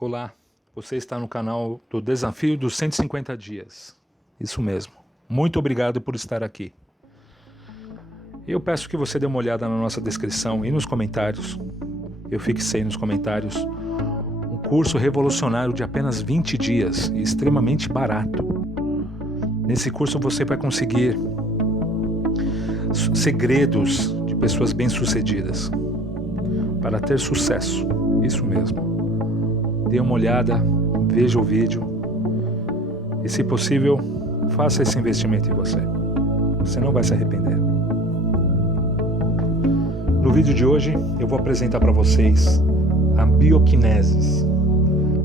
Olá, você está no canal do Desafio dos 150 Dias. Isso mesmo. Muito obrigado por estar aqui. Eu peço que você dê uma olhada na nossa descrição e nos comentários. Eu fixei nos comentários um curso revolucionário de apenas 20 dias e extremamente barato. Nesse curso você vai conseguir segredos de pessoas bem-sucedidas para ter sucesso. Isso mesmo. Dê uma olhada, veja o vídeo e, se possível, faça esse investimento em você. Você não vai se arrepender. No vídeo de hoje, eu vou apresentar para vocês a bioquinesis.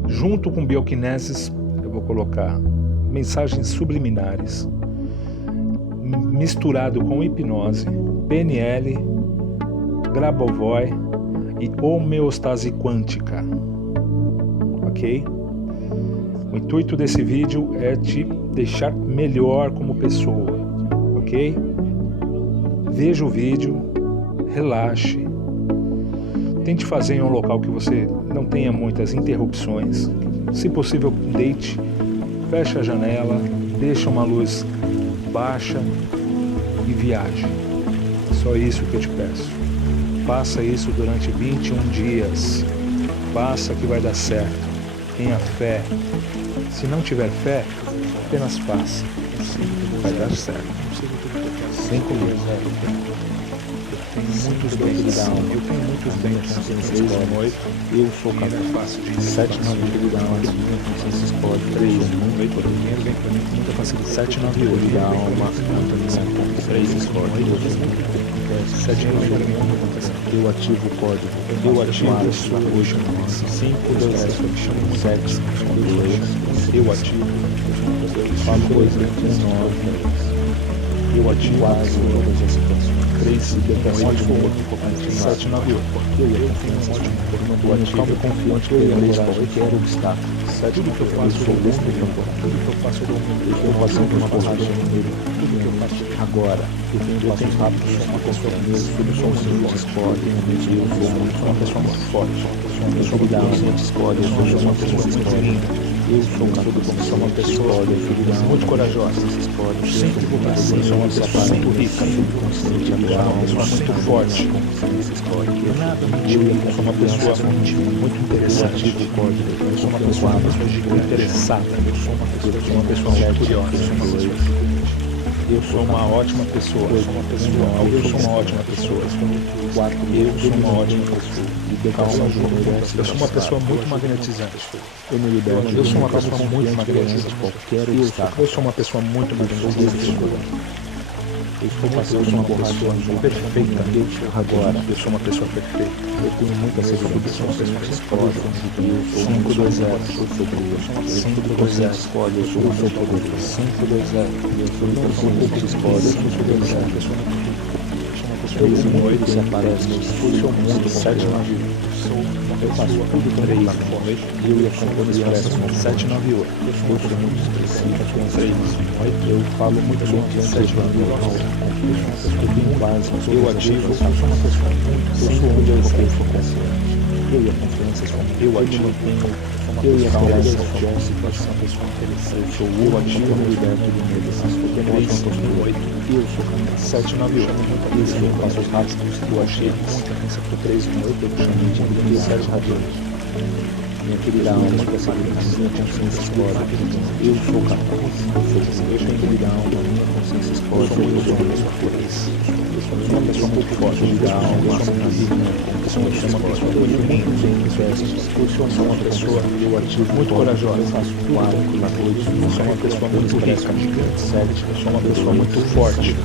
Junto com bioquinesis, eu vou colocar mensagens subliminares, misturado com hipnose, PNL, Grabovoi e homeostase quântica. Ok? O intuito desse vídeo é te deixar melhor como pessoa, ok? Veja o vídeo, relaxe, tente fazer em um local que você não tenha muitas interrupções. Se possível, deite, feche a janela, deixe uma luz baixa e viaje. Só isso que eu te peço. Faça isso durante 21 dias. Faça que vai dar certo. Tenha fé. Se não tiver fé, apenas faça. Vai dar certo. 5 meses. Eu tenho muitos bens. Eu sou capaz. 7 na vida. Minha consciência explode. 3 no 8. O dinheiro vem para mim com muita facilidade. 7 na vida. A alma canta. 3 explode. 7 no vida. Eu ativo o código. Eu ativo isso hoje. 5, 2, 7. Eu ativo. Falo 2, 9. Eu ativo quase todas as situações. 3, 7, 9, 8. Eu tenho um ótimo forma do ativo. Eu confiante que eu ia qualquer obstáculo. 7, tudo que eu faço, eu dou tudo que eu faço, eu dou eu estou passando uma borracha nele. Tudo que eu faço agora. Eu tenho passos rápidos, sou uma pessoa mesmo. Tudo sou muito discordo. Eu sou uma pessoa muito forte. Sou uma pessoa que dá uma discorda. Eu sou uma pessoa muito linda. Eu sou uma pessoa muito corajosa. Sempre vou para cima. Sou uma pessoa muito rica. Sou uma pessoa muito forte. Nada mentira. Eu sou uma pessoa muito interessante. Eu sou uma pessoa muito interessada. Eu sou uma pessoa muito curiosa. Eu sou uma ótima pessoa. Eu sou uma ótima pessoa. Eu sou uma ótima pessoa. Calma, eu sou uma pessoa muito magnetizante. Eu sou uma pessoa muito magnetizante. Eu sou uma pessoa muito magnetizante. Eu sou uma pessoa perfeita. Agora, eu sou uma pessoa perfeita. Eu tenho muita segurança. Eu sou uma pessoa que explode. 5, 2, 0. 5, 2, 0. Explode. Eu sou uma pessoa muito 5, 2, 0. Eu sou uma pessoa que explode. 5, 2, 0. Eu sou uma pessoa muito 8 se aparece. Eu sou muito 7, 9. Eu faço tudo com 3. Eu ia com 7, 9, 8. Eu sou muito expressivo. Com 3, 8. Eu falo muito sobre 7, 9, 8. Eu tenho base. Eu ativo. Eu sou uma pessoa muito. Eu sou onde eu sou confiante. Eu ia confiança. Eu ativo. Eu ia falar de qualquer situação. Eu sou o ativo. Eu liberto do medo. Eu sou 8. Eu sou 7, 9, 8. Eu sou passos rápidos. Eu achei muito atenção para 3, 8. Eu chamo de Sérgio Radioso. Minha querida alma, minha consciência explode. Eu sou capaz. Eu tenho querida alma, minha consciência explode. Eu sou uma pessoa feliz. Eu sou uma pessoa muito forte. Querida alma, eu sou uma pessoa muito linda. Eu sou uma pessoa muito corajosa. Eu faço tudo na noite. Eu sou uma pessoa muito rica. Eu sou uma pessoa muito forte.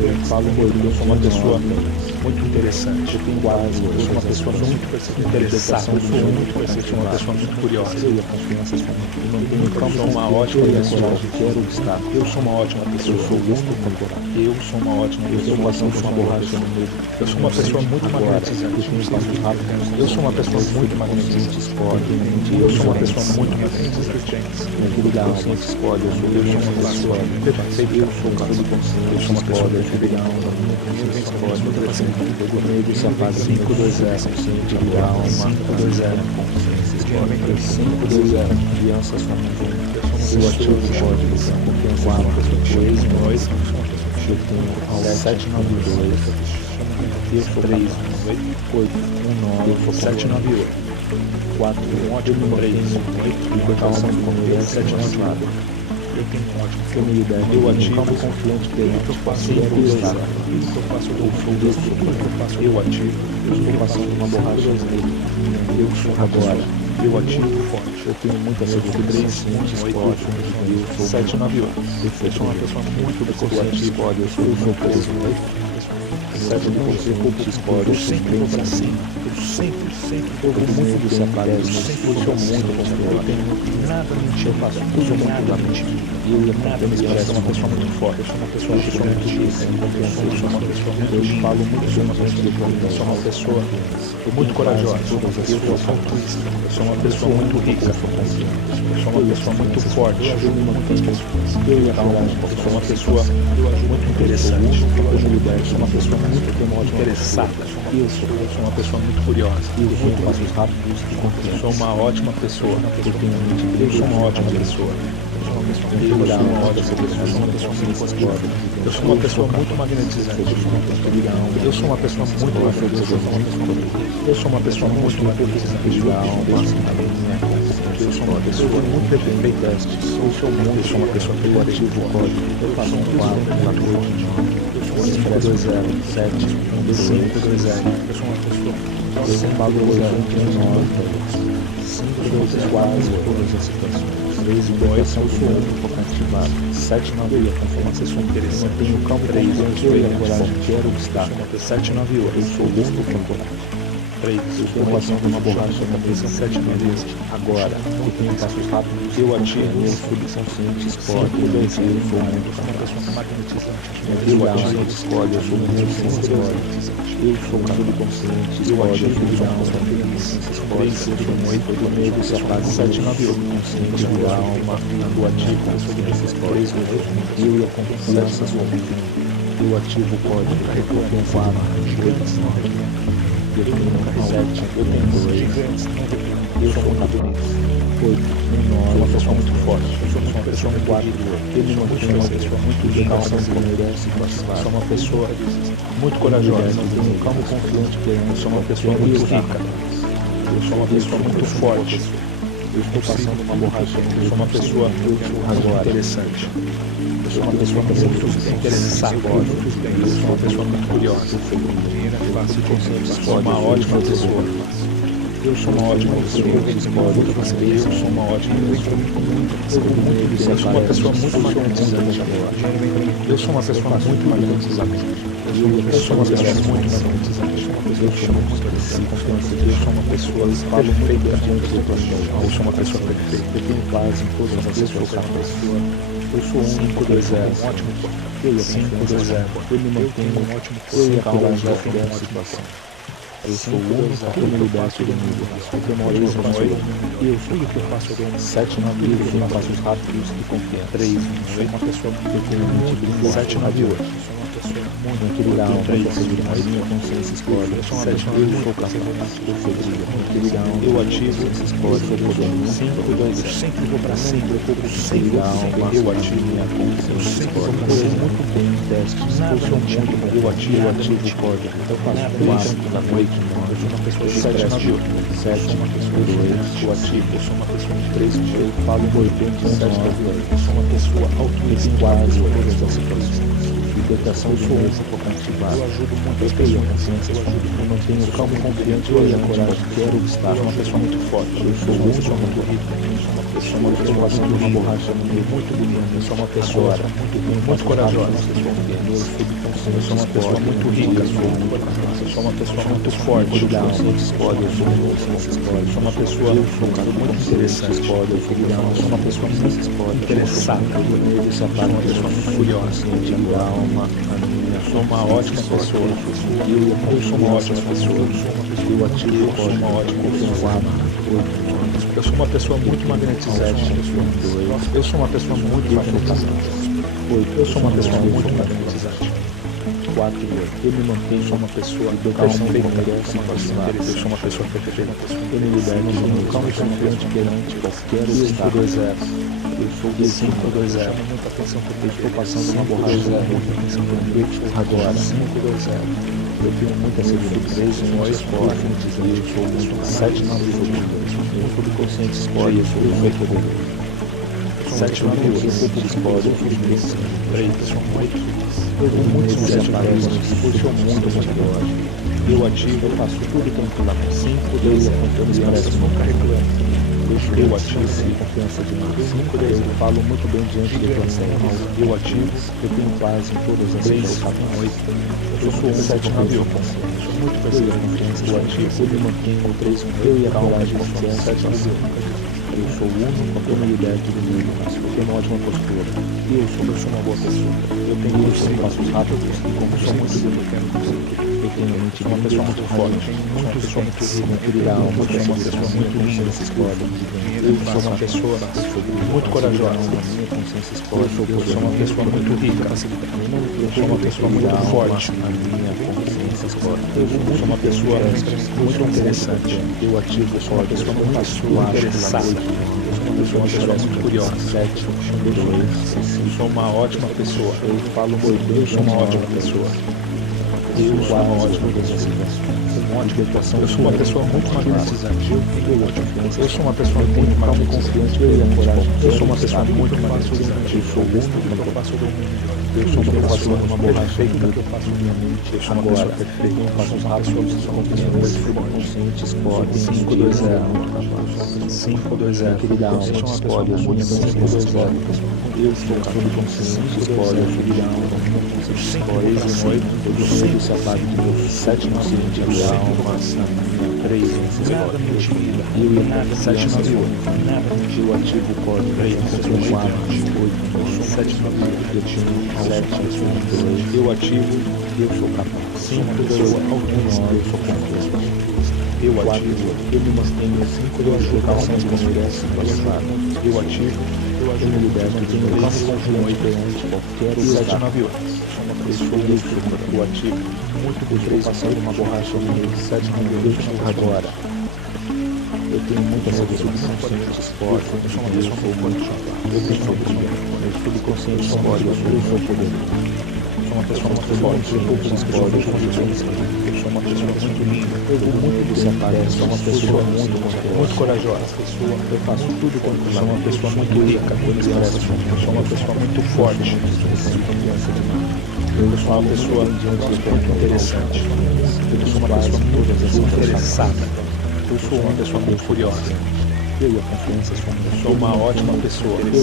Eu falo muito, eu sou uma pessoa muito interessante. Eu tenho quase, eu sou uma pessoa muito interessada. Eu sou muito persistente, uma pessoa muito curiosa. Eu sou uma ótima pessoa. Eu sou uma ótima pessoa. Eu sou uma ótima pessoa. Eu sou uma borracha no meio. Eu sou uma pessoa muito magnetizante. Eu sou uma pessoa muito magnetizante. Eu sou uma pessoa muito magnetizante. Minha vida da alma explode. Eu sou uma pessoa perfeita. Eu sou uma pessoa perfeita. O medo se apaga. 5, 2, 0. 5, 2, 0. forte. 520, crianças somos um. Eu ativo o código, confiança 4, 2, eu tenho 792, eu sou 3, 8, 1, 9, 798, 4, um ótimo 3, 8, libertação do comer, 794. Eu tenho um ótimo feminilidade, eu ativo confiante perante o passo do obstáculo, eu faço do fogo, eu ativo, eu estou passando uma borracha nele, eu sou agora, eu ativo forte, eu tenho muita segurança, muito esporte, eu sou 798, eu sou uma pessoa muito consciente, eu sou preso, 7 de você, pouco esporte, eu sempre vou pra cima, eu vou muito do se aparece, eu sou muito confiante, nada mentira, eu faço tudo nada mentira. Eu nada me expresso, sou uma pessoa muito forte, eu sou uma pessoa muito difícil, eu sou uma pessoa muito, eu falo muito sobre uma pessoa, eu sou uma pessoa muito corajosa, eu sou altruísta, eu sou uma pessoa muito rica, eu sou uma pessoa muito forte, eu ajudo muitas pessoas, eu sou uma pessoa muito interessante, eu sou uma pessoa muito interessada, eu sou uma pessoa muito curiosa, eu sou muito passos rápidos, eu sou uma ótima pessoa, eu sou uma ótima pessoa. Eu sou uma pessoa muito magnetizante. Eu sou uma pessoa muito magnetizante. Eu sou uma pessoa muito magnetizante. Eu sou uma pessoa muito dependente. Eu sou uma pessoa que eu ativo o código. Eu faço um 4, 520, 7, 520. Eu sou uma pessoa. Eu sou um bagulho 9. 5 quase todas as situações. 3 libertação do mundo foco ativado. 7 9 conformação interessante. Eu tenho o campo 3 eu a coragem quero obstáculo. 7 9 eu sou o mundo temporário. 3 eu estou passando uma borracha na cabeça 7 9 agora eu tenho passos rápidos eu ativo meus são cientes esporte eu sou muito uma pessoa magnetizante eu ativo escolhe eu sou muito esporte eu sou subconsciente eu ativo esporte eu sou muito do meio do sapato 7 9 consciente da alma eu ativo esse esporte eu ia conquistar essa sua vida eu ativo o código recompensar gigantes não eu tenho 7, eu tenho 2, eu sou muito bonito. 8, 9, uma pessoa muito forte. Eu sou uma pessoa muito 4, eu sou uma pessoa muito calma, eu sou uma pessoa muito corajosa. Eu tenho um calmo confiante, eu sou uma pessoa muito rica. Eu sou uma pessoa muito forte. Eu estou passando uma borracha. Eu sou uma pessoa muito interessante. Eu sou uma pessoa muito interessada. Eu sou uma pessoa muito curiosa. Eu sou uma ótima pessoa. Eu sou uma ótima pessoa. Eu sou uma ótima pessoa. Eu sou uma pessoa muito magnetizante. Eu sou uma pessoa muito magnetizante. Eu sou uma pessoa muito magnetizante. Eu sou uma pessoa perfeita. Eu sou uma pessoa perfeita. Eu tenho paz em todas as situações. Eu sou único, 2 um ótimo. Eu ia 5, 2 eu me mantenho um ótimo. Eu ia falar em qualquer situação. Eu sou o único que me liberto do mundo. Eu tenho uma origem para eu sou o que eu faço 7 na vida, eu tenho passos rápidos e confiantes. 3, eu sou uma pessoa que eu tenho mente 7 na vida. Muito equilibrar uma minha consciência explode. Eu sou uma pessoa eu sou capaz. Eu sou equilibrar eu ativo esse explode. Eu sou 2 eu sempre vou para cima. Eu ativo minha consciência explode. Eu sou muito bem em testes. Eu sou muito bom. Eu ativo o código. Eu faço 4 na noite. Eu sou uma pessoa de 7 na vida. 7 uma pessoa 2 eu ativo. Eu sou uma pessoa de 3 eu falo 87 da vida. Eu sou uma pessoa altruísta quase todas as situações. Libertação do mundo foco ativado. Eu ajudo muitas pessoas. Eu mantenho calmo e confiante. Eu e a coragem quero obstáculo. Eu sou uma pessoa muito forte. Eu sou muito rico. Eu sou uma pessoa passando uma borracha no meio muito bonita. Eu sou uma pessoa muito corajosa. Eu sou uma pessoa muito rica. Eu sou uma pessoa muito forte. Eu sou uma pessoa muito interessante. Eu sou uma pessoa muito interessada. Eu sou uma pessoa muito curiosa. Eu sou uma ótima pessoa. Eu sou uma ótima pessoa. Eu ativo eu sou uma ótima pessoa. Eu sou uma pessoa muito magnetizante. Eu sou uma pessoa muito magnetizante. Eu sou uma pessoa muito magnetizante. 4, eu me mantenho, sou uma pessoa calma, merece aproximar. Eu sou uma pessoa perfeita. Eu me libero, sou uma calma e confiante perante qualquer obstáculo. Eu sou o 520. Eu estou passando uma borracha muito atenção por mim. Agora, 520. Eu tenho muita segurança em nós fortes. Eu sou muito 791. Eu sou subconsciente esporte. Eu sou muito poderoso. 791. Eu sou esporte. Eu sou imenso. Eu sou muito desaparecido. Eu sou muito poderoso. Eu ativo, eu faço tudo tranquilamente. 5 Deus apontando e parece nunca reclamo. Eu ativo sem confiança demais. 5 Deus, eu falo muito bem diante do processo. Eu ativo, eu tenho paz em todas as situações. Eu sou 791. Eu sou muito parceiro de confiança. Eu ativo, eu me mantenho 3 eu e a coragem de confiança. Eu sou o único, eu me liberto do mundo. Eu tenho uma ótima postura. Eu sou uma boa pessoa. Eu tenho passos rápidos e como sou muito determinado. Eu tenho uma pessoa muito forte, uma pessoa muito tranquila, uma pessoa muito linda nessa escola. Eu sou uma pessoa muito corajosa, na minha consciência escola. Eu sou uma pessoa muito rica, eu sou uma pessoa muito forte, na minha consciência escola. Eu sou uma pessoa muito interessante. Eu ativo, eu sou uma pessoa muito interessada. Eu sou uma pessoa muito curiosa. 7, 2, eu sou uma ótima pessoa. Eu falo muito, eu sou uma ótima pessoa. Eu sou uma ótima pessoa. Eu sou uma pessoa muito magnetizante. Eu sou uma pessoa muito confiante. Eu sou uma pessoa muito magnetizante. Eu sou único que eu faço do mundo. Eu sou uma pessoa uma borracha que eu faço minha mente. Eu sou uma pessoa perfeita. Eu faço os rápidos que são consciente, esporte. 5, 2, 0. 5, 2, 0. Querida alma, eu sou uma pessoa muito 5, 2, 0. Eu sou subconsciente, esporte. Querida alma, 5, 2, 0. Eu se apague de meu 7 consciente de alma, na minha 3, nada me intimida, eu e nada 7 na vida, nada me intimida, eu ativo o código 3, 4, 8, 7 na vida, eu ativo 7, eu ativo, eu sou capaz, 5, eu sou autônomo, eu sou completo, eu ativo, eu me mantenho 5, eu ajudo calções como merece, eu ativo, eu me liberto, eu tenho confiante perante qualquer obstáculo. Eu sou eu ativo, muito por 3 passando uma borracha no meio de 7 minutos agora. Eu tenho muita segurança, consciente esporte, eu sou uma pessoa muito eu tenho subconsciente esporte, eu sou poderoso. Eu sou uma pessoa muito forte, eu sou esporte, eu sou uma pessoa muito linda, eu vou muito desaparece, sou uma pessoa muito corajosa, eu faço tudo quanto eu sou uma pessoa muito rica, eu sou uma pessoa muito forte, eu sou uma pessoa muito interessante, eu sou uma pessoa muito interessada, eu sou uma pessoa muito curiosa. Eu e a confiança sou uma ótima pessoa. Eu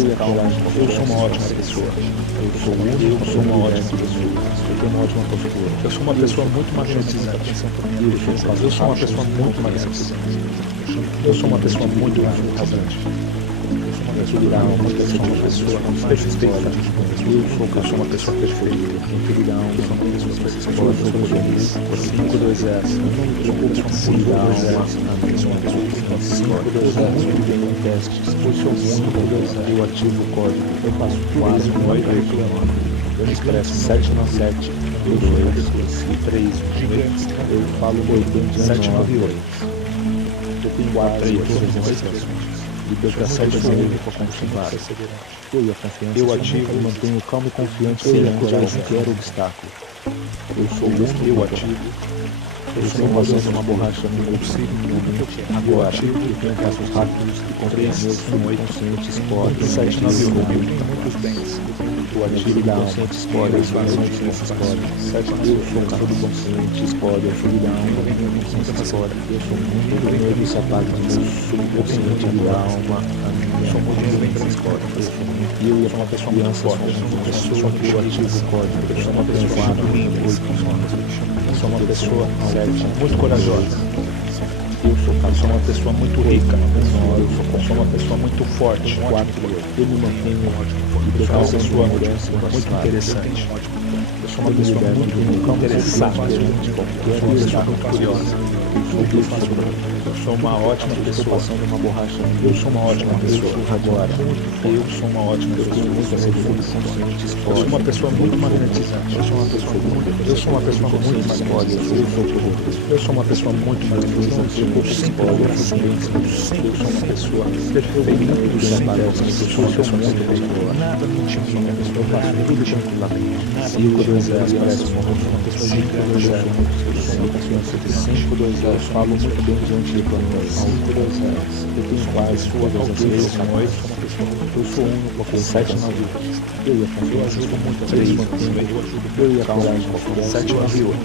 sou uma ótima pessoa. Eu sou único, eu sou uma ótima pessoa. Eu tenho uma ótima postura. Eu sou uma pessoa muito magnetizante. Eu sou uma pessoa muito magnetizante. Eu sou uma pessoa muito magnetizante. Eu sou uma pessoa perfeita. Eu sou uma pessoa perfeita. Eu sou uma pessoa perfeita. 5, 2, 0. Eu sou uma pessoa 5, 2, 0. Eu tenho testes. Eu sou muito. Eu ativo o código. Eu faço quase 8 reclamando. Eu me expresso 7 na 7. Eu sou uma pessoa 3 gigantes. Eu falo 8 7 na 8. Eu tenho 4 todas as expressões. Libertação de saúde para cultivar. Eu e a confiança. Eu ativo e mantenho calmo e confiante sem acusar qualquer obstáculo. Eu sou único, eu ativo. Eu estou fazendo uma borracha no meu ciclo. Agora, eu tenho passos rápidos e compreensões conscientes, esporte, 7 na vida. Eu tenho muitos bens. Eu ativo da consciente, esporte, eu sou consciente, esporte. 7 na vida. Eu sou carro do consciente, esporte, eu sou da alma, consciente, esporte. Eu sou muito bem de sapato de meu subconsciente de alma. Eu sou muito bem de esporte. Eu e a pessoa muito forte. Eu sou uma pessoa ativo o código. Eu sou uma pessoa muito linda. Eu sou uma pessoa muito corajosa. Eu sou Eu sou uma pessoa muito rica. Eu Eu sou uma pessoa muito forte. Eu me mantenho Eu sou uma pessoa muito interessante. Eu sou uma pessoa muito interessada. Eu sou uma pessoa muito curiosa. Eu sou uma ótima pessoa. uma borracha. Eu sou uma ótima pessoa. Agora, Eu sou uma ótima pessoa. Eu sou uma pessoa muito magnetizante. Eu sou uma pessoa muito magnetizante. Eu sou uma pessoa muito magnetizante. Eu sempre agradeço. Eu sou uma pessoa perfeita. Eu sou uma pessoa muito nada me intimida. Eu faço tudo dentro lá dentro. Nada me intimida. Eu sou uma pessoa de grande zero. Eu sou uma pessoa de 5, 2, 0. Eu falo muito bem diante de planos. 5, 2, 0. Eu tenho quase todas as vezes. Eu sou único com 7 na vida. Eu ajudo muito a pessoa. Eu ia falar de qualquer 7, 9, 8.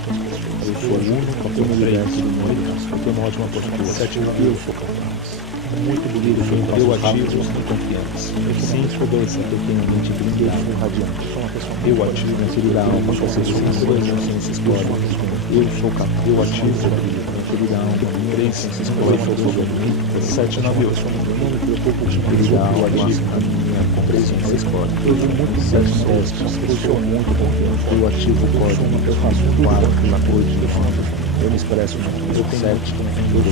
Eu sou único, eu me liberto de noite. Eu tenho uma ótima postura. 7, 9, eu sou capaz. Muito bonito, eu ativo e confiança. Eu sinto 2, 7, eu tenho a mente brilhante, eu sou radiante. Eu ativo a filha da alma, eu sou consciência explode. Eu sou capaz, eu ativo a filha da alma, crença explode, eu sou bonito. 7, 9, 8. Não me preocupo com filha da alma, a minha compreensão explode. Eu sou muito 7, 7, eu sou muito confiante. Eu ativo o código, eu faço um quadro pela noite, eu me expresso muito. Eu tenho 7, eu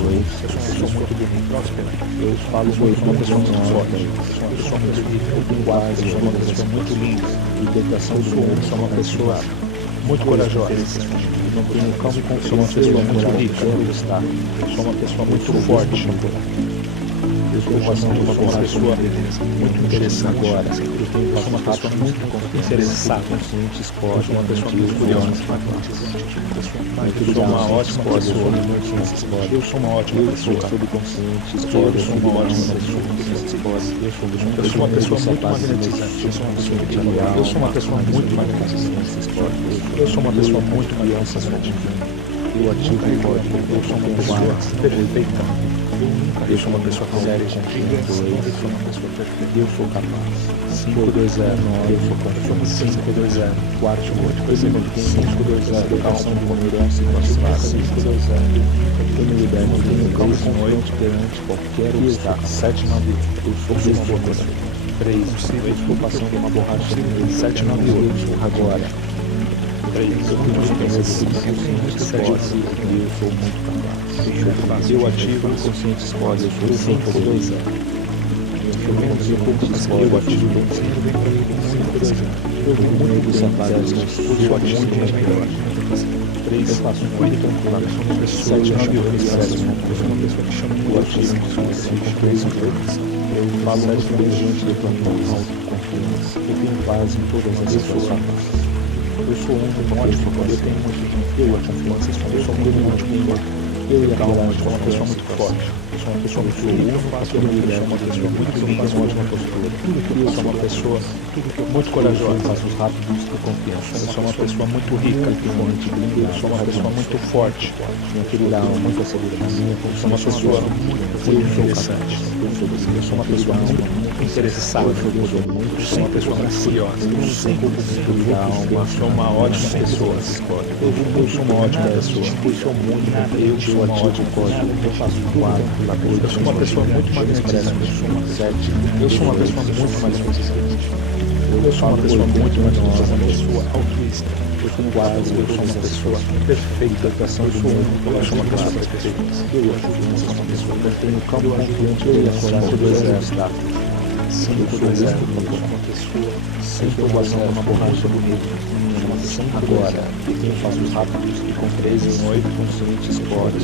sou muito bonito, próspero. Eu falo muito, uma pessoa muito forte. Eu sou uma pessoa muito quase, eu sou uma pessoa muito linda. Libertação do mundo, sou uma pessoa muito corajosa. Não tenho calma e confiança. Sou uma pessoa muito rica. Eu sou uma pessoa muito forte. Eu sou uma pessoa muito interessante. Agora, eu sou uma pessoa muito interessada. Eu sou uma pessoa muito curiosa. Eu sou uma ótima pessoa. Eu sou uma ótima pessoa. Eu sou uma ótima pessoa. Eu sou uma pessoa muito magnetizante. Eu sou uma pessoa muito magnetizante. Eu sou uma pessoa muito magnetizante. Eu ativo o código. Eu sou uma pessoa perfeita. Eu sou uma pessoa séria, gentil. Eu sou uma pessoa perfeita. Eu sou capaz. 5, 2, 0. Eu sou confiante. 5, 2, 0. Quarto, 5, 2, 0. Educação de comunidade e classificada. 5, 2, 0. Eu me liberto. Eu tenho calma confiante perante qualquer obstáculo. 7, 9, 8. Eu sou uma boa pessoa. 3, eu estou passando uma borracha. 7, 9, 8. Agora. 3, eu tenho consciência muito forte. Eu sou muito capaz. Eu ativo o consciente escolhe. Eu sou 5, 2, 0. Eu ativo o consciente escolhe. Eu vou muito dos sapatos. Eu ativo o melhor. 3, eu faço muito tranquilamente. 7, 9, 8. Eu sou uma pessoa que chama muito ativo. Eu falo muito diante do plano autoconfiança. Eu tenho paz em todas as situações. Eu sou um ótimo, eu tenho muito confiança, eu sou muito ótimo. Eu e a calma, eu sou uma pessoa muito forte. Eu sou uma pessoa muito linda, eu sou uma pessoa muito linda, ótima postura. Eu sou uma pessoa muito corajosa, faço os rápidos com confiança. Eu sou uma pessoa muito rica, eu sou uma pessoa muito forte. Minha querida alma, muito segura. Eu sou uma pessoa muito interessante. Eu sou uma pessoa muito interessada. Eu sou uma pessoa muito curiosa. Eu sou uma ótima pessoa. Eu sou uma ótima pessoa. Eu sou muito eu uma ótima coisa. Eu faço quadro, eu sou uma pessoa muito magnetizante. Eu sou uma pessoa muito magnetizante. Eu sou uma pessoa muito magnetizante. Uma pessoa altruísta. Eu sou quase, eu sou uma pessoa perfeita. Eu sou uma pessoa perfeita. Eu sou uma pessoa que tenho calma e confiante. Eu ia coragem do exército. 5, 2, 0. Uma pessoa sem provação, uma borracha bonita. Agora, eu faço os rápidos e com 13 e 8 conscientes esportes,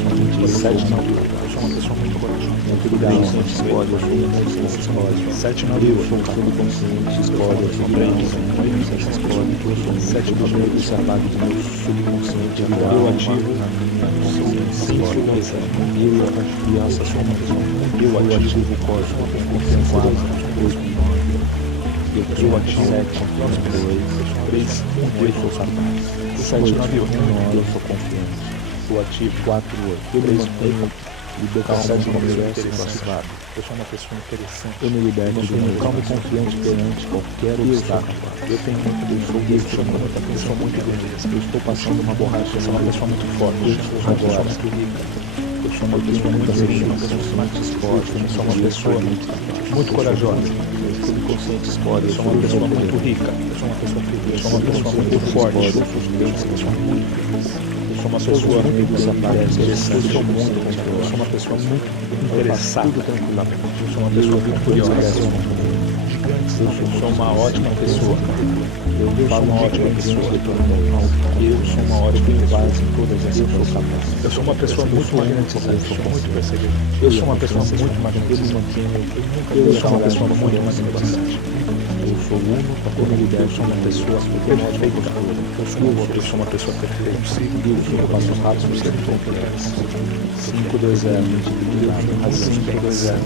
7 na vida. Eu sou uma pessoa muito corajosa. Muito ligado, consciente esporte, eu sou muito consciente esporte. 7 na vida, eu sou tudo consciente esporte, eu sou 3 e 8 consciente esporte. Eu sou 7 na vida, isso é apago do meu subconsciente. Eu ativo na minha consciência esporte. Eu e a confiança sou uma pessoa muito. Eu ativo o código, a confiança. Eu ativo 7, 2, 3, 1, 2, sou capaz. 7, 9, 8, eu sou confiante. Eu ativo 4, 8, eu me mantenho libertação de confiança e classificado. Eu sou uma pessoa interessante. Eu me liberto de um calmo e confiante perante qualquer obstáculo. Eu tenho muito desejo, eu sou uma pessoa muito bonita. Eu estou passando uma borracha, eu sou uma pessoa muito forte. Eu sou agora. Eu sou uma pessoa muito rica, eu sou uma pessoa muito corajosa. Subconsciente escolhe. Eu sou uma pessoa muito rica, eu sou uma pessoa muito forte. Eu sou uma pessoa muito interessante. Eu sou uma pessoa muito interessada. Eu sou uma pessoa muito curiosa. Eu sou uma ótima pessoa. Eu sou uma ótima pessoa. Eu sou uma ótima pessoa. Eu sou uma pessoa muito magnetizante. Eu sou muito perseverante. Eu sou uma pessoa muito magnetizante. Eu sou uma pessoa muito magnetizante. Eu sou uno com a comunidade. Eu sou uma pessoa perfeita. Eu sou uma pessoa perfeita. Eu passo rápido no ser complexo. 5, 2, 0. 5, 2, 0.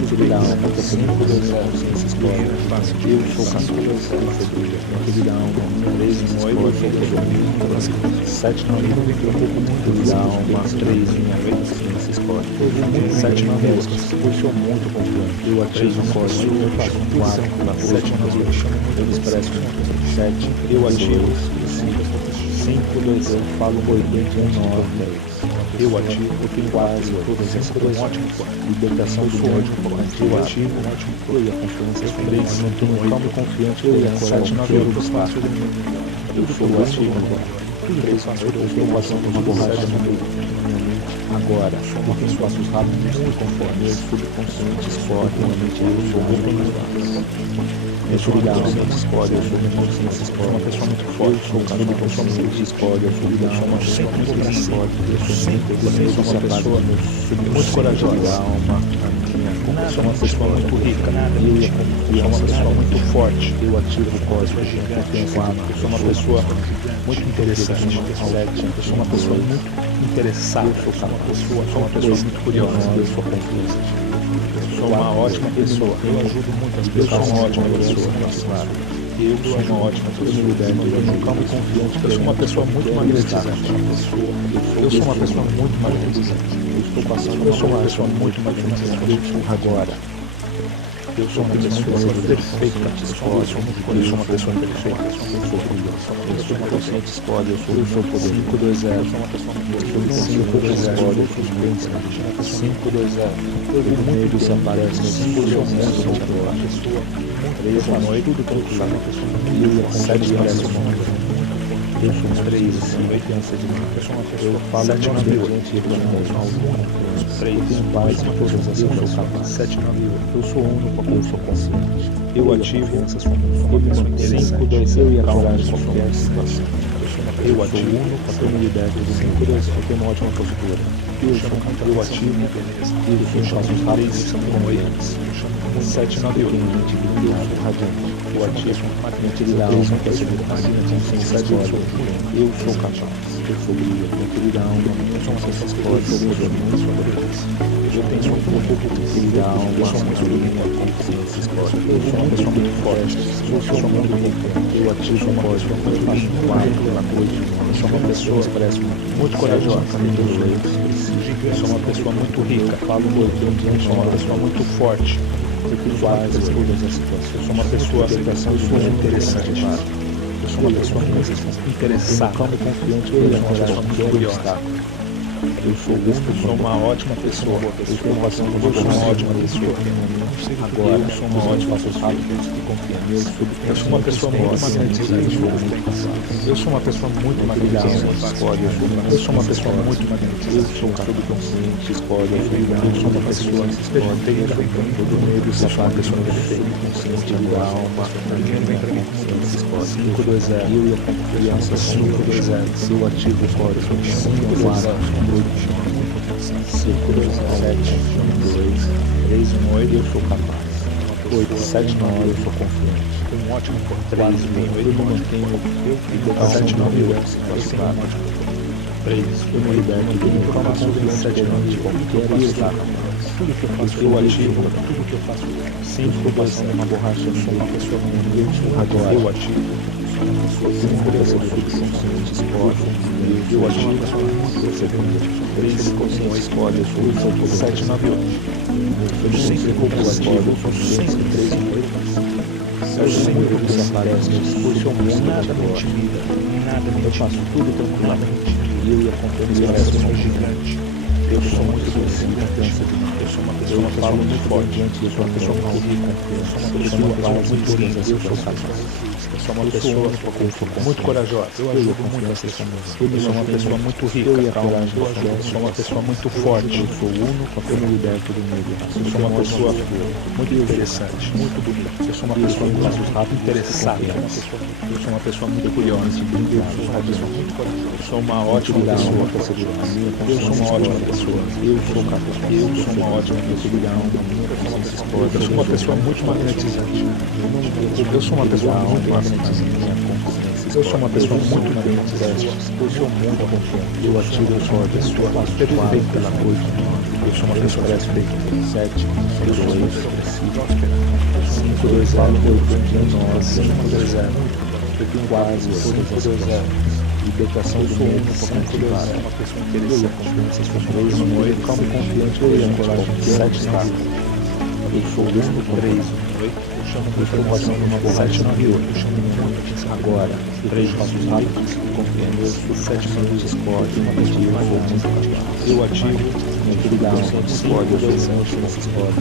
Naquele alma, 5, 2, 0. Eu sou 5, 2, 0. Naquele alma, 3, 8, 7, 9, naquele alma, 3, 7, 9, eu sou muito confiante. Eu ativo o código, eu faço 4, 7, 9, eu expresso 7, eu ativo 5, 2, eu falo 8, 9, 10. Eu ativo, eu tenho quase todas as coisas. Libertação do ódio, eu ativo, eu e a confiança, eu não tenho calma e confiante, eu e a coragem, eu faço, eu sou o ativo agora. Tudo que eu faço, eu estou passando uma borracha na minha mente. Agora, eu tenho passos rápidos, muito conforme, eu subconsciente, escolhe, minha mente, eu sou muito. Eu sou ligado ao meu escolhe, eu sou consciência, escolhe, uma pessoa muito forte, eu sou uma pessoa muito escolhe, eu sou ligado a uma pessoa muito escolhe, eu sou sempre, eu sou uma pessoa muito corajosa, alma, eu sou uma pessoa muito rica, eu sou uma pessoa muito forte, eu ativo o código, eu sou uma pessoa muito interessante, eu sou uma pessoa muito interessada, eu sou uma pessoa muito curiosa, eu sou confiança. Eu sou uma ótima pessoa. Eu ajudo muitas pessoas. Eu sou uma ótima pessoa. Eu sou uma ótima pessoa. Eu sou uma pessoa muito magnetizante. Eu sou uma pessoa muito magnetizante. Eu sou uma pessoa muito magnetizante. Agora. Eu sou uma pessoa perfeita. Eu sou uma pessoa perfeita. Eu sou uma pessoa que escolhe. Eu sou poder. 5, 2, 0. Eu sou uma pessoa muito 5, 2, 0. Eu sou 5, 2, 0. O medo se aparece. 5, 2, 0. Eu sou uma pessoa 3, 1, tudo tranquilo. Eu e a 7 parece uma pessoa. Eu sou 3, 8 criança de mim. Eu sou uma pessoa. Eu falo 7, 9, 8. 3, eu tenho paz em todas as coisas. Eu sou capaz. 7, 9, 8. Eu sou único, eu sou consciente. Eu ativo. Eu me mantenho. 5, 2, eu e a coragem são situação. Eu ativo a comunidade do 5, 2, eu tenho uma ótima postura. Eu ativo, eu faço os rápidos e são convenientes. 7, 9, 8. Eu sou radiante. Eu ativo aquele alma, que é seguro. Eu sou capaz. Eu sou brilhante. Aquele alma, eu sou uma pessoa que pode ser muito poderosa. Eu tenho um pouco de alma, eu sou muito brilhante. Eu sou uma pessoa muito forte. Eu sou muito confiante. Eu ativo o código. Eu faço um quadro na coisa. Eu sou uma pessoa muito corajosa. Eu sou uma pessoa muito rica. Eu sou uma pessoa muito forte. Eu tenho várias todas as situações. Eu sou uma pessoa muito interessante. Eu sou uma pessoa muito interessada. Eu sou uma pessoa muito curiosa. Eu sou uma ótima pessoa. Eu sou uma ótima pessoa. Agora, eu sou uma ótima pessoa. Eu sou uma pessoa muito magnetizante. Eu sou uma pessoa muito magnetizante. Eu sou uma pessoa muito magnetizante. Eu sou subconsciente, escolhe. Eu sou uma pessoa perfeita. Eu sou uma pessoa perfeita. Consciente da alma. 5, 2, 0. Eu e a confiança. 5, 2, 0. Eu ativo o código. 5, 2, 0. 5, 2, 7, 2, 3, 1, 8, eu sou capaz. 8, 7, 9, eu sou confiante. Tenho um ótimo corpo. 3, 8, eu mantenho. 7, 9, eu sou capaz. 3, eu me liberto. Eu tenho calma confiante. 7, 9, eu qualquer estado. Tudo que eu faço, eu ativo. Tudo que eu faço. 5, eu passando uma borracha. Eu sou uma pessoa muito agora. Eu ativo. Eu sou subconsciente, escolhe. Eu ativo a sua perseverante. 3, subconsciente, escolhe. Eu sou poder. 7, 9, 8. Eu sou sempre escolhe. Eu sou sempre 3, 8. Eu sempre que se aparece. Eu sou muito nada me intimida. Nada me intimida. Eu faço tudo tranquilamente. Eu e a confiança parece um gigante. Eu sou muito confiança demais. Eu sou uma pessoa muito forte. Eu sou uma pessoa muito rica. Eu sou uma pessoa muito limpa. Eu sou uma pessoa muito corajosa. Eu ajudo muitas pessoas. Eu sou uma pessoa muito rica. Eu sou uma pessoa muito forte. Eu sou o único a me liberto do medo. Eu sou uma pessoa muito interessante, muito bonita. Eu sou uma pessoa muito interessada. Eu sou uma pessoa muito curiosa. Eu sou uma ótima pessoa. Eu sou uma ótima pessoa. Eu sou uma ótima pessoa. Eu sou uma pessoa muito magnetizante. Eu sou uma pessoa muito magnetizante. Eu sou uma pessoa muito magnetizante. Eu sou muito confiante. Eu ativo a sua pessoa Perfeita pela coisa. Eu sou uma pessoa perfeita. 7, Eu sou uma 2, pessoa 5, 2, 0, 520. eu tenho quase 520. Libertação do medo, confiar. Uma pessoa interessante. No meio, calmo e confiante, eu e a coragem que 7 está. eu sou o único 3. eu estou passando uma borracha na rua. Agora, 3 passos rápidos, confiando, eu sou 7 minutos esporte, uma pessoa muito capaz. Eu ativo. Naquele da alma, psicólogo, eu sou muito esporte.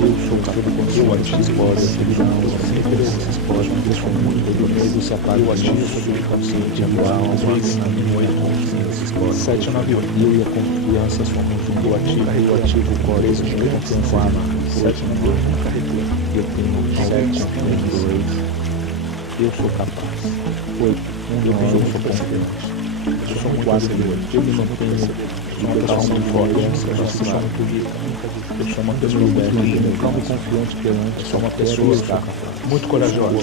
Eu sou o capaz de consciente, esporte, naquele da alma, esporte, uma pessoa muito do medo se apaga. Eu ativo sobre o consciente, a alma, consciência, esporte. 7 na rua. Eu e a confiança somos um. Eu ativo o código de confiança. 7 na rua. Eu tenho 7, 2. Eu sou capaz. 8, eu sou confiante. Eu sou muito 4, eu me mantenho. Uma pessoa muito forte, eu sou muito rica. Eu sou uma pessoa muito linda, calma e confiante perante. Eu sou uma pessoa muito corajosa. Eu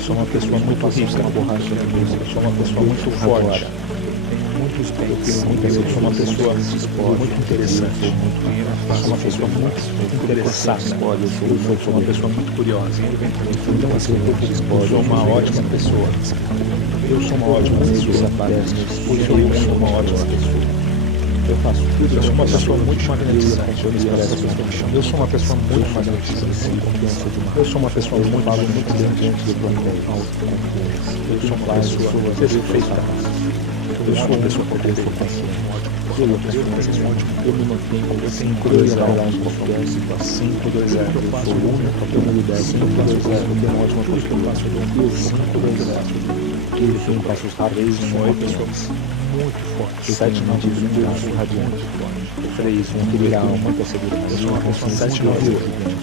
sou uma pessoa muito rica. Eu sou uma pessoa muito forte. Muitos bens. Eu sou uma pessoa muito interessante. Eu sou uma pessoa muito interessada. Eu sou uma pessoa muito curiosa. Eu sou uma ótima pessoa. Eu sou uma ótima pessoa. Eu sou uma ótima pessoa. Eu faço tudo. Eu sou uma pessoa muito magnetizante. Eu sou uma pessoa muito magnetizante. Eu sou uma pessoa muito magnetizante. Eu sou uma pessoa perfeita. Eu sou uma pessoa perfeita. Eu me mantenho. Eu tenho 2 0. 5, 2, 0. Eu sou o único a me liberto. 5, 2, 0. Eu tenho ótima postura. 5, 2, 0. Eu tenho passos rápidos. Eu sou uma pessoa muito forte. 7 não tive um passo radiante. 3, um equilibrar muita segurança. Eu sou uma pessoa 7 não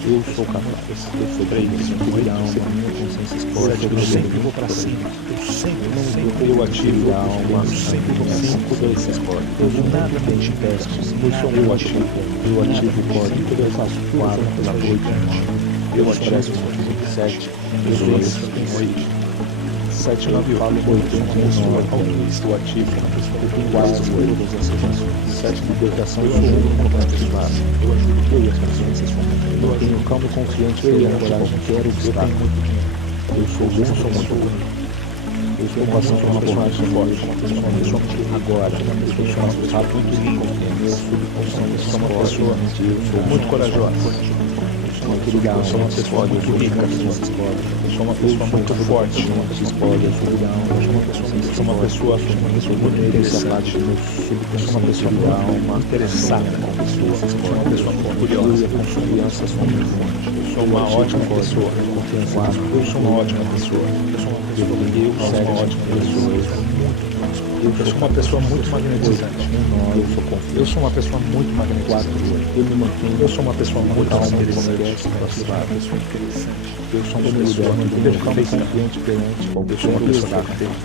eu sou capaz. Eu sou 3, um equilibrar uma minha consciência esporte. Eu sempre vou pra cima. Eu ativo a alma. Eu sempre vou pra cima. 5, 2, esporte. Nada me impede. Eu ativo o código. Eu faço 4 pela 8. Eu expresso 7, 2, 8. 7 na viola, 8, 89, ativo, eu tenho quase todas as ações. 7 de libertação, eu sou muito participado. Eu ajudo eu e as consciências famílias. Eu tenho calma e confiante, eu e a coragem, quero obstáculo. Eu sou bom, sou muito bom. Eu estou passando por uma borracha forte, uma pessoa agora, eu sou uma pessoa muito rica, eu sou uma pessoa muito corajosa. Eu sou uma pessoa muito rica. Eu sou uma pessoa muito forte. Eu sou uma pessoa muito interessante. Eu sou uma pessoa muito interessada. Eu sou uma pessoa muito curiosa. Eu sou uma ótima pessoa. Eu sou uma ótima pessoa. Eu sou uma ótima pessoa. Eu sou uma pessoa muito magnetizante. Eu sou uma pessoa muito magnetizante. Eu sou uma pessoa muito interessante. Eu sou uma pessoa muito perfeita. Eu sou uma pessoa perfeita.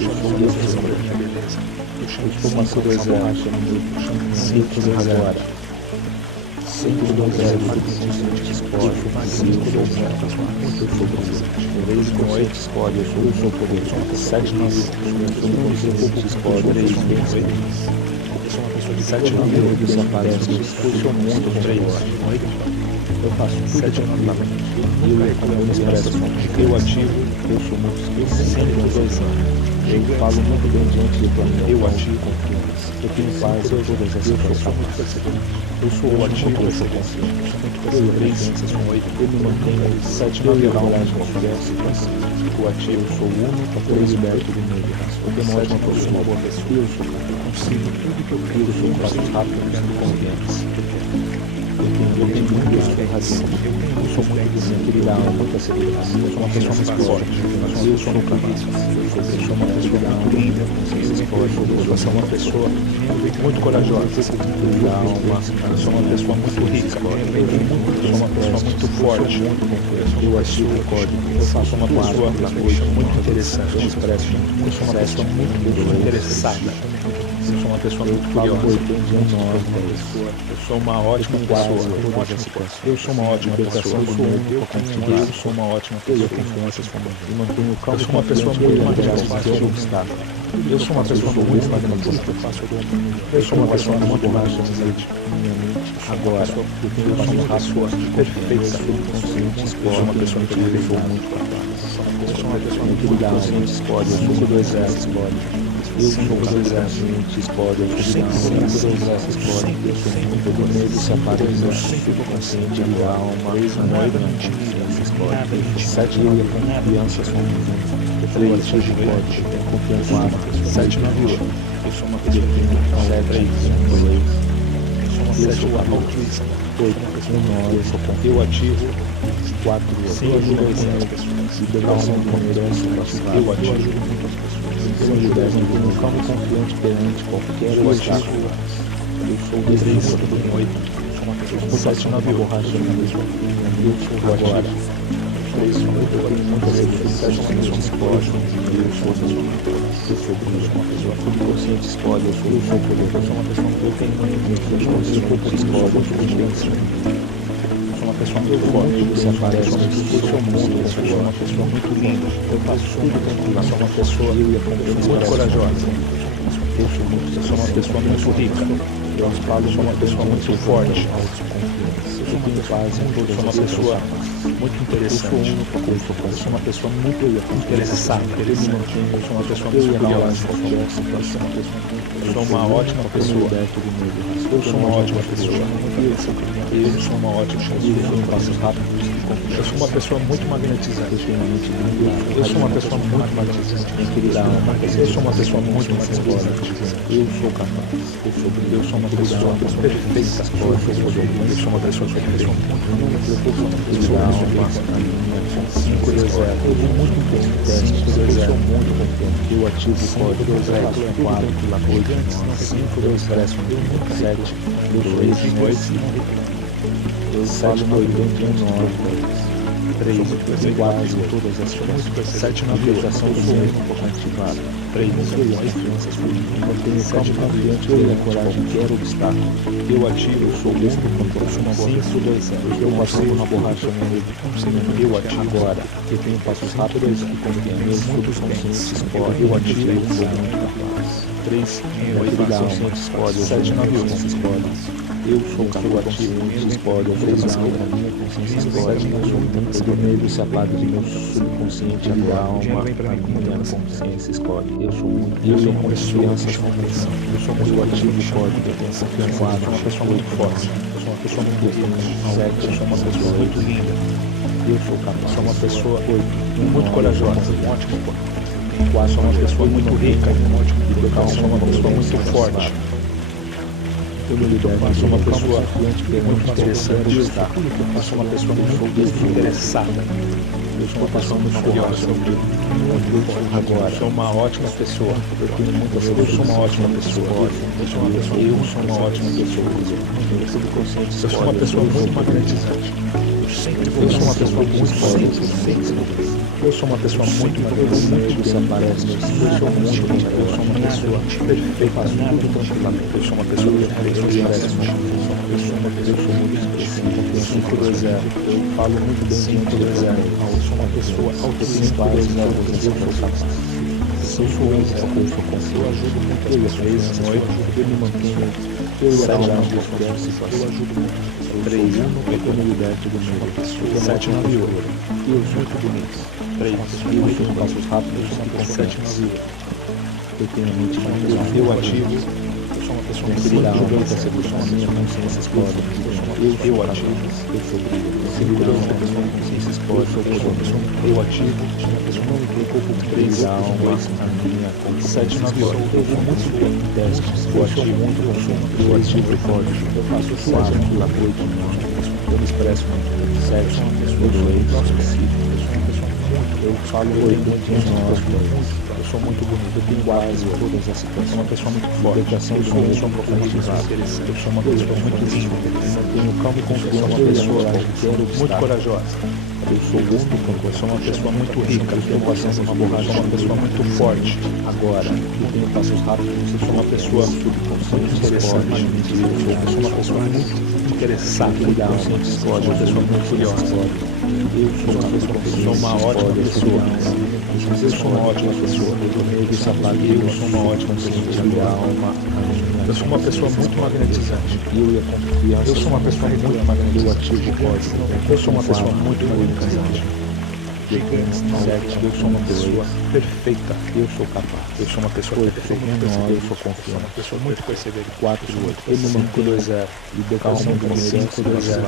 Eu sou uma pessoa da minha beleza. Eu sou uma pessoa 5 agora. 5, 2, 0, 5, 2, 0, muito presente. 3, consciente, escolhe, eu sou poder. 7, 9, escolhe, 3, 2, 8. Eu sou uma pessoa de 7, 9, que se aparece, eu sou muito 3, 8. Eu faço 7, 9, eu expresso, eu ativo. Eu sou muito especialista. Eu falo muito bem diante do planeta. Eu ativo confiança. Eu tenho paz em todas as situações. Eu sou ótimo por essa confiança. Eu e a presença são 8. Eu me mantenho 7 na coragem de confiança e paciência. Eu ativo, eu sou único, eu liberto do medo. Eu tenho uma ótima pessoa, uma boa pessoa. Eu sou capaz. Eu consigo tudo que eu quero. Eu sou um passo rápido, tendo confiança. Eu tenho muito razão. Eu sou muito desequilibrado, muita segurança. Eu sou uma pessoa mais forte. Eu sou capaz. Eu sou uma pessoa muito linda. Eu sou uma pessoa muito corajosa. Eu sou uma pessoa muito rica. Eu sou uma pessoa muito forte. Eu ativo o código. Eu sou uma pessoa muito interessante. Eu sou uma pessoa muito interessada. Eu sou uma pessoa muito curiosa. Eu sou uma ótima pessoa. Eu sou uma ótima pessoa. Eu sou uma ótima pessoa. Eu sou uma pessoa muito magnífica. Eu sou uma pessoa muito magnífica. Eu sou uma pessoa muito magnífica. Agora, eu tenho uma pessoa perfeita. Eu sou uma pessoa perfeita. Eu sou uma pessoa muito consciente. Eu sou do exército. Eu sou do exército, explode, eu sou do exército, explode, eu sou muito do medo, se apaga, eu sempre vou consciente da alma, nada me intimida, explode, 7 eu e a confiança são eu falei, eu sou gigante, eu tenho confiança em 7 na vida, eu sou uma pessoa que tem 7, eu sou uma pessoa altruísta, 8, eu sou confiante, eu ativo 4, eu ajudo as pessoas, liberação do comerciante, eu ativo muitas pessoas. Eu me calmo confiante perante qualquer obstáculo. Eu sou o desejo do 8. Sou uma pessoa que está na borracha na mesma. Eu sou agora. Eu tenho muita segurança. Eu sou uma pessoa explode. Eu sou uma pessoa muito consciente explode. Eu sou poderoso. Eu sou uma pessoa que eu tenho muito explode. Eu sou uma pessoa muito forte, você aparece, eu sou uma pessoa muito linda, eu faço tudo tranquilo, eu sou uma pessoa muito corajosa, eu sou uma pessoa muito rica, eu sou uma pessoa muito forte, eu sou uma pessoa muito interessante, eu sou uma pessoa muito interessada, eu sou uma pessoa muito curiosa, eu sou uma ótima pessoa, eu sou uma ótima pessoa, eu sou uma ótima pessoa, eu sou uma pessoa muito magnetizante, eu sou uma pessoa muito magnetizante, eu sou uma pessoa muito magnetizante, eu sou capaz, eu sou uma pessoa perfeita, eu sou uma pessoa muito competente, eu sou muito competente, eu ativo o código 4, 5, 2, 7, eu sou esse 8, eu falo muito bem de 9, 3, quase todas as coisas, 7 na vibração do mesmo ativado, 3, eu as crianças eu tenho 7 confiante, eu e a coragem, quero obstáculo, eu ativo, eu sou lindo, eu sou uma boa, eu passei uma borracha no meio, eu ativo agora, eu tenho passos rápidos e confiantes, muito conscientes, eu ativo, eu sou muito capaz, 3, 8, conscientes, 7 na vibração, eu sou ativo, explode, eu sou a minha consciência explode, eu sou muito do medo se apaga de meu subconsciente, a minha alma, a minha consciência explode, eu sou muito, eu sou uma confiança, eu sou muito ativo, código, eu tenho confiança, eu sou uma pessoa muito forte, eu sou uma pessoa muito certa, eu sou uma pessoa muito linda, eu sou capaz, eu sou uma pessoa muito corajosa, um ótimo eu sou uma pessoa muito rica, eu sou uma pessoa muito forte. Eu sou uma pessoa muito interessante, eu sou uma pessoa muito interessada, eu sou uma pessoa muito curiosa, eu sou uma ótima pessoa, eu sou uma ótima pessoa, eu sou uma ótima pessoa, eu sou uma pessoa muito magnetizante, eu sou uma pessoa muito forte. Eu sou uma pessoa muito magnífica, você aparece, eu sou uma pessoa perfeita, faço tudo tranquilamente, eu sou uma pessoa perfeita, eu sou muito específico, eu falo muito bem diante do exército, eu sou uma pessoa autocívica, eu sou capaz. Eu sou eu ajudo muitas pessoas, eu me mantenho, eu ajudo muito. 3, eu me liberto do medo. 7 na viúva. Eu muito bonito. Eu tenho passos rápidos e confiantes. Eu tenho a mente mais Eu ativo. Eu sou uma pessoa muito muito segura. perseguição, a minha consciência explode. Eu ativo. Eu sou brilho. Seguridão, a minha consciência explode. Eu ativo. Sou uma pessoa Não me preocupo com 3 alma, a minha consciência 798. explode. Eu vou muito bem, 10, eu ativo muito consumo, eu ativo o código. Eu faço 4, 8, 9. Eu me expresso muito. 7, eu sou específico. Eu falo 8, 9. Eu sou muito bonito. Eu tenho quase todas as Eu sou uma situações. pessoa muito forte. Educação Eu do sou uma meio pessoa profundamente cultivada. interessante. Eu sou uma pessoa muito linda. Eu tenho calma e Eu sou confiança uma em pessoa qualquer muito obstáculo. corajosa. Eu sou único, Eu sou uma pessoa muito rica. eu estou passando uma Eu borracha sou uma pessoa muito forte. agora. Eu tenho passos rápidos, eu Eu sou uma pessoa subconsciente interessante. Eu sou uma pessoa muito interessada. legal, Eu sou uma pessoa muito curiosa. Eu sou uma pessoa feliz. Sou uma ótima pessoa. Eu sou uma ótima pessoa. Eu meio que sapato, Eu sou uma ótima pessoa. alma, Eu sou uma pessoa muito magnetizante. eu e a confiança. Eu sou uma pessoa muito Eu magnetizante. ativo o código. Eu sou uma pessoa muito magnetizante. Eu tenho 7, Eu sou uma pessoa perfeita. eu sou capaz. Eu sou uma pessoa 8, perfeita. eu sou Eu sou confiante. uma pessoa muito perseverante. 4, 8, eu me 5, mantenho 2, 0. libertação do meu 5, 2, 0.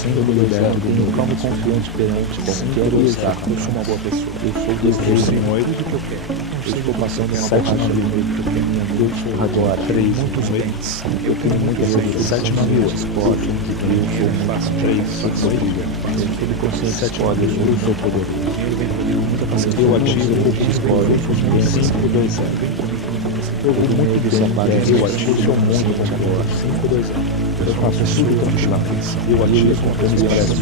Eu me libero, tenho calma e confiante perante qualquer obstáculo. Eu sou uma boa pessoa. Eu sou Eu guerreiro. sei muito do que eu quero. Eu estou passando uma 7, borracha 9, no meio do caminho. Eu sou agora. 3, muitos bens. Eu tenho muita sabedoria. 7, 9, 8. Esporte. Eu sou Faço 3, muito brilho. Eu sou de consciência pode. Eu sou poderoso. Eu ativo o que Pode. Eu sou 5, 2, 0. Eu vou muito de sapato. Eu ativo Eu sou muito confiante. 5, 2, 0. Eu faço tudo tranquilamente. Eu ativo com expresso.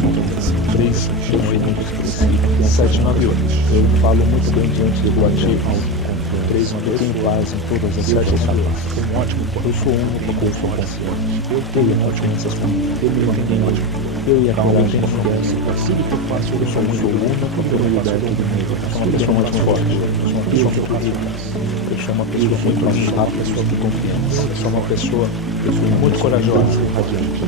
3, 8, 7, 9, 8. Eu falo muito bem diante do ativo. 3, eu tenho paz em todas as situações. Tenho um ótimo Eu sou único porque eu sou confiante. Eu tenho confianças comigo. Eu me mantenho. Eu e a coragem confiança. Tudo que eu faço, eu sou único porque eu me liberto do medo. Eu sou uma pessoa muito forte. Eu sou uma pessoa muito capaz. Eu sou uma pessoa muito rápida, pessoa de confiança. Eu sou uma pessoa muito corajosa, radiante.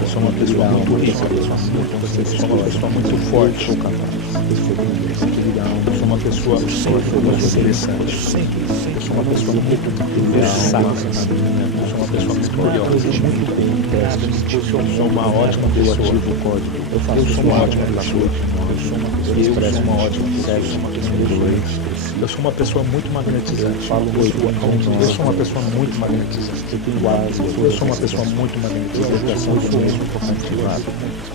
Eu sou uma pessoa muito rica. Eu sou uma pessoa muito forte. Eu sou uma pessoa muito interessante. Eu sou uma pessoa muito versátil. Eu sou uma pessoa muito curiosa. Eu sou uma ótima pessoa. Eu sou uma ótima pessoa. Eu sou uma ótima pessoa. Eu sou uma pessoa muito magnetizante. Eu sou uma pessoa muito magnetizante. Eu sou uma pessoa muito magnetizante.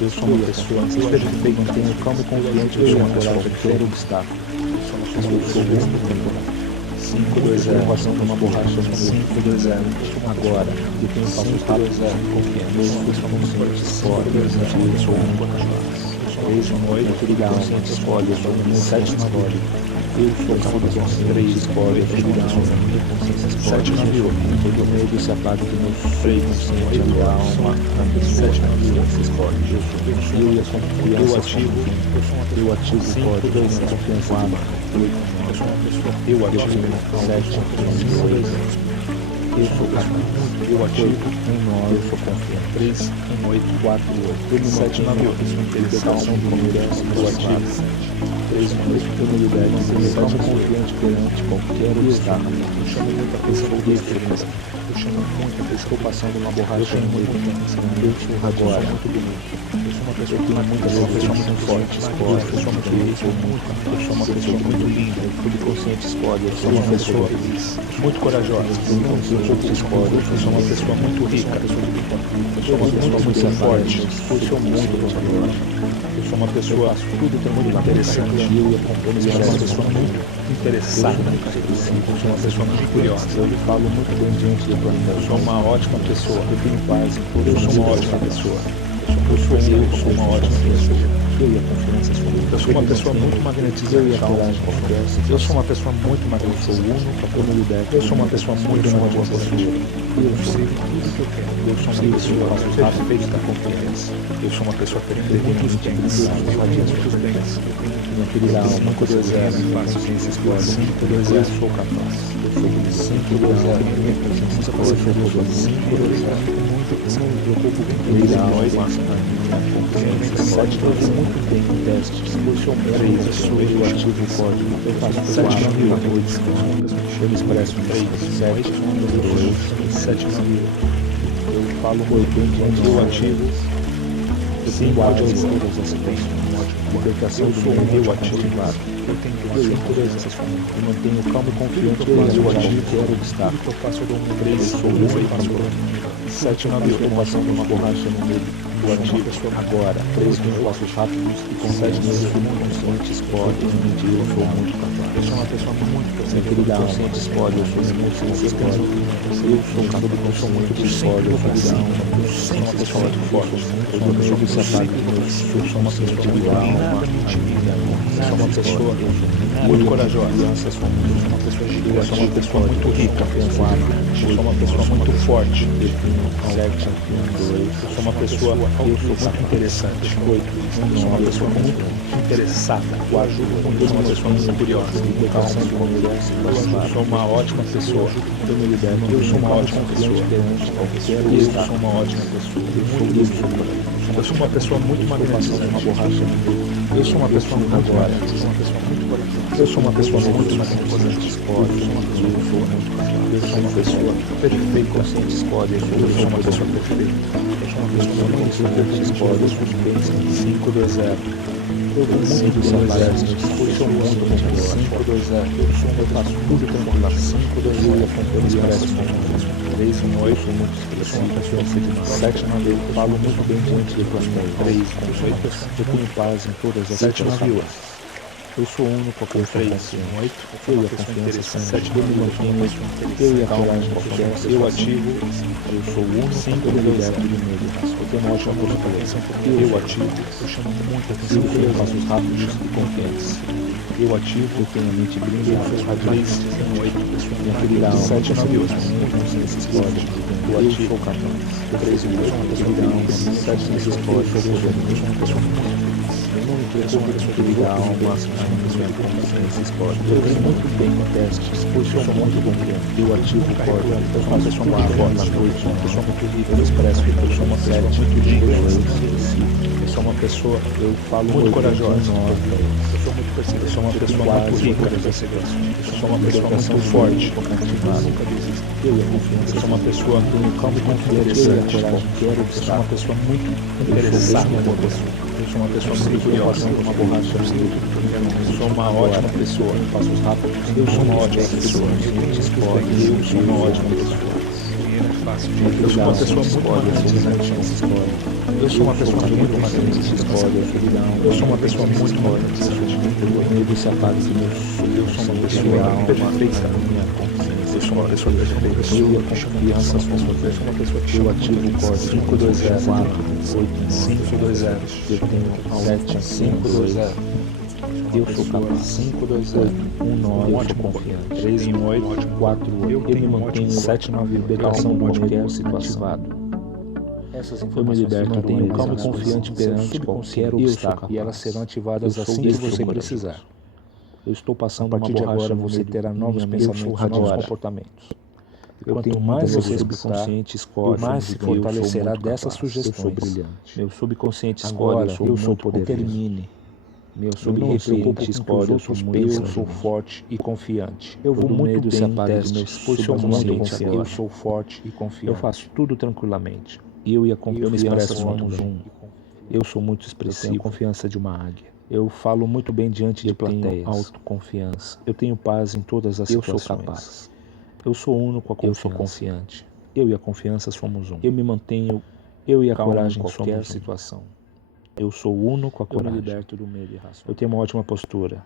Eu sou uma pessoa perfeita. Mantenho calmo e confiante. Eu sou uma pessoa qualquer obstáculo. Eu sou único. 5, 2, 0. Eu passando uma borracha no 5, 2, 0. agora. Eu tenho passos rápidos. Confiante. Eu sou muito forte. Eu sou único. 3, 8, ligar, escolhe, eu sou um 7 na hora. Eu sou capaz de 3, escolhe, eu sou ligar, minha consciência escolhe. 7 na hora. Todo medo se apaga do meu freio consciente, a minha alma, a minha 7 na consciência escolhe. Eu e a confiança. Eu ativo. Eu ativo o código, eu sou confiança. Eu ativo. 7, 5, 2, eu sou capaz. Eu ativo. 1, 9, eu sou confiante. 3, 1, 8, 4, 8. Eu me 7, 9, 8. libertação do confiança, eu ativo. 3, 8. Eu me liberto, eu me calmo confiante perante qualquer obstáculo. Eu chamo muita atenção por isso. Eu chamo muita atenção. Estou passando uma borracha no meio. Eu sou agora. Muito bonito. Eu sou uma pessoa muita muito forte. Eu sou uma pessoa muito linda. Tudo consciente escolhe. Eu Eu sou sou uma pessoa muito corajosa. Eu sou uma pessoa muito rica. Eu sou uma pessoa muito forte. Eu sou muito confiante. Eu sou uma pessoa muito interessante. Eu sou uma pessoa muito interessada. Eu sou uma pessoa muito curiosa. Eu falo muito bem diante do planeta. Eu sou uma ótima pessoa. Eu tenho paz em todas Eu as sou uma ótima pessoa. Eu sou uma ótima pessoa. Eu e a confiança sou Eu sou uma pessoa muito Eu e magnetizante. a coragem confiança. Eu sou uma pessoa muito Eu sou magnetizante. único, eu me liberto. Eu sou uma pessoa muito boa pessoa. Eu sei tudo que eu quero. Eu sou uma pessoa perfeita da confiança. Eu sou uma pessoa perfeita. Muitos bens. Eu tenho muitos bens. Naquele lá, 5-2-0. Consciência explode. 5-2-0. eu sou capaz. Eu sou bonito. 5-2-0. Muita coisa eu sou bonito. 5-2-0. Não me preocupo com Ele ele. dá Não, nós, eu mas sete eu vou muito bem em testes. Eu sou muito sou eu ativo o código. Eu faço 7 na vida à noite. Eu me expresso 3, 7, 2, 7 na vida. Eu falo muito bem diante eu ativo. Eu tenho guardas em todas as bênçãos. Libertação do meu ativado. Eu tenho todas essas formas. Eu mantenho calmo e confiante. Eu ativo quero obstáculo. Eu faço eu dou um 3, Eu sou muito e faço 7 na vida. Eu estou passando uma borracha no meio. Eu ativo agora. 3 mil passos rápidos e com 7 meses consciente explode. Eu sou muito capaz. Eu sou uma pessoa muito Naquele da consciente explode. Eu sou muito consciente explode. Eu sou capaz. Eu sou muito explode. Eu sou da alma. Eu sou uma pessoa muito forte. Eu sou uma pessoa que se apaga. Eu sou uma pessoa que da alma. Eu sou uma pessoa muito corajosa. Eu sou uma pessoa gigante. Eu sou uma pessoa muito rica. Eu sou uma pessoa muito forte. Eu sou uma pessoa muito interessante. Eu sou uma pessoa muito interessada. Eu ajudo muito. Eu sou uma pessoa muito curiosa. Eu sou uma ótima pessoa. Eu sou uma ótima pessoa. Eu sou uma ótima pessoa. Eu sou uma pessoa muito magnetizante. Eu sou uma pessoa muito agora. Eu sou uma pessoa muito magnetizante. Eu sou uma pessoa perfeita. Consciente escolhe. Eu sou uma pessoa perfeita. Eu sou uma pessoa muito consciente escolhe. Eu sou 5-2-0. Eu vou muito desaparecer. Eu sou muito confiante. 5-2-0. Eu faço tudo tranquilamente. 5-2-0. Eu me expresso muito. 3-1-8. Eu sou uma pessoa de 7 na vida. Eu falo muito bem diante de plateia. 3-1-8. Eu tenho paz em todas as situações. Eu sou único a confiança. Eu e a confiança são eu me mantenho. Eu e a coragem qualquer. Eu ativo. Eu sou único a liberdade do medo. Eu tenho uma ótima fortaleza. Eu ativo. Eu chamo muita atenção. Eu faço rápidos e confiantes. Eu ativo. Eu tenho a mente brilhante. Eu sou radiante. Naquele da alma. 7 na vida. Consciência explode. Eu sou capaz. Eu sou uma pessoa brilhante. 7 na explode. Eu sou uma pessoa muito. Eu não me preocupo com o da alma, consciência explode. Eu venho muito bem no teste, pois sou muito confiante. Eu ativo o código, eu sou uma pessoa muito forte na noite, uma pessoa muito rica, eu expresso que eu sou uma pessoa muito rica, eu sou uma pessoa, eu falo muito corajosa, eu sou muito perseguido, eu sou uma pessoa muito rica, eu sou uma pessoa muito forte, eu e a confiança, eu sou uma pessoa calma e interessante, eu sou uma pessoa muito interessada em uma pessoa. Eu sou uma pessoa muito curiosa, uma borracha. Eu sou uma ótima pessoa. Eu faço os rápidos. Eu sou uma ótima pessoa. Eu sou uma ótima pessoa. Eu sou uma pessoa muito magnetizante. Eu sou uma pessoa muito magnetizante. Eu sou uma pessoa muito magnetizante. Eu se apaga se eu sou uma pessoa perfeita na minha consciência. Eu sou uma pessoa perfeita. Eu e a confiança sou uma pessoa que eu ativo o código 5-2-0. Eu tenho 7-5-2-0. Eu sou capaz. 5-2-0. 1-9. Eu sou confiante. 3-8. 4-8. Eu me mantenho 7-9. Libertação do qualquer situação. Eu me liberto, mantenho calmo e confiante perante qualquer obstáculo. E elas serão ativadas assim que você precisar. Eu estou passando a partir de agora, você terá novos pensamentos, novos comportamentos. Quanto mais você subconsciente escolhe, mais se fortalecerá dessas sugestões. Meu subconsciente escolhe, eu sou poderoso. Termine. Meu subconsciente escolhe, eu sou forte e confiante. Eu vou muito bem em testes, pois sou muito confiante. Eu sou forte e confiante. Eu faço tudo tranquilamente. Eu e a confiança somos um. Eu sou muito expressivo. Eu tenho a confiança de uma águia. Eu falo muito bem diante de plateias. Eu tenho autoconfiança. Eu tenho paz em todas as situações. Eu sou capaz. Eu sou único a confiança. Eu sou confiante. Eu e a confiança somos um. Eu me mantenho. Eu e a coragem em qualquer situação. Eu sou único a coragem. Eu me liberto do medo e raça. Eu tenho uma ótima postura.